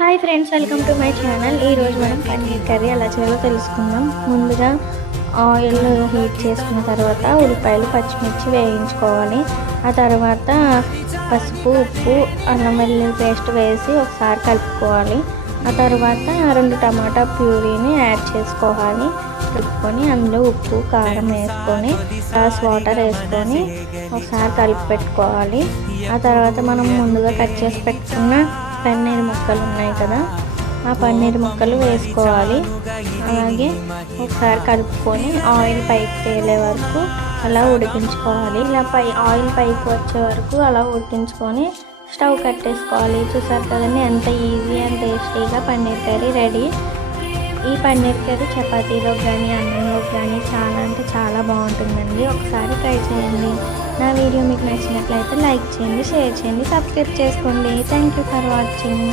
Hi friends, welcome to my channel. ఈరోజు మనం paneer curry ఎలా చేయాలో తెలుసుకుందాం. ముందుగా ఆయిల్ హీట్ చేసుకున్న తర్వాత ఉల్లిపాయలు పచ్చిమిర్చి వేయించుకోవాలి. ఆ తర్వాత పసుపు, ఉప్పు, అల్లం వెల్లుల్లి పేస్ట్ వేసి ఒకసారి కలుపుకోవాలి. ఆ తర్వాత 2 టమాటా ప్యూరీని యాడ్ చేసుకోవాలి. కలుపుకొని అందులో ఉప్పు, కారం వేసుకొని గ్లాస్ వాటర్ వేసుకొని ఒకసారి కలిపి పెట్టుకోవాలి. ఆ తర్వాత మనం ముందుగా కట్ చేసి పెట్టుకున్న పన్నీర్ ముక్కలు ఉన్నాయి కదా, ఆ పన్నీర్ ముక్కలు వేసుకోవాలి. అలాగే ఒకసారి కలుపుకొని ఆయిల్ పైకి తేలే వరకు అలా ఉడికించుకోవాలి. ఇలా ఆయిల్ పైకి వచ్చే వరకు అలా ఉడికించుకొని స్టవ్ కట్టేసుకోవాలి. చూసారు కదండి, ఎంత ఈజీ అండ్ టేస్టీగా పన్నీర్ కర్రీ రెడీ. ఈ పన్నీర్ కర్రీ చపాతీలో కానీ అన్నంలో కానీ చాలా అంటే చాలా బాగుంటుందండి. ఒకసారి ట్రై చేయండి. నా వీడియో మీకు నచ్చినట్లయితే లైక్ చేయండి, షేర్ చేయండి, సబ్స్క్రైబ్ చేసుకోండి. Thank you for watching.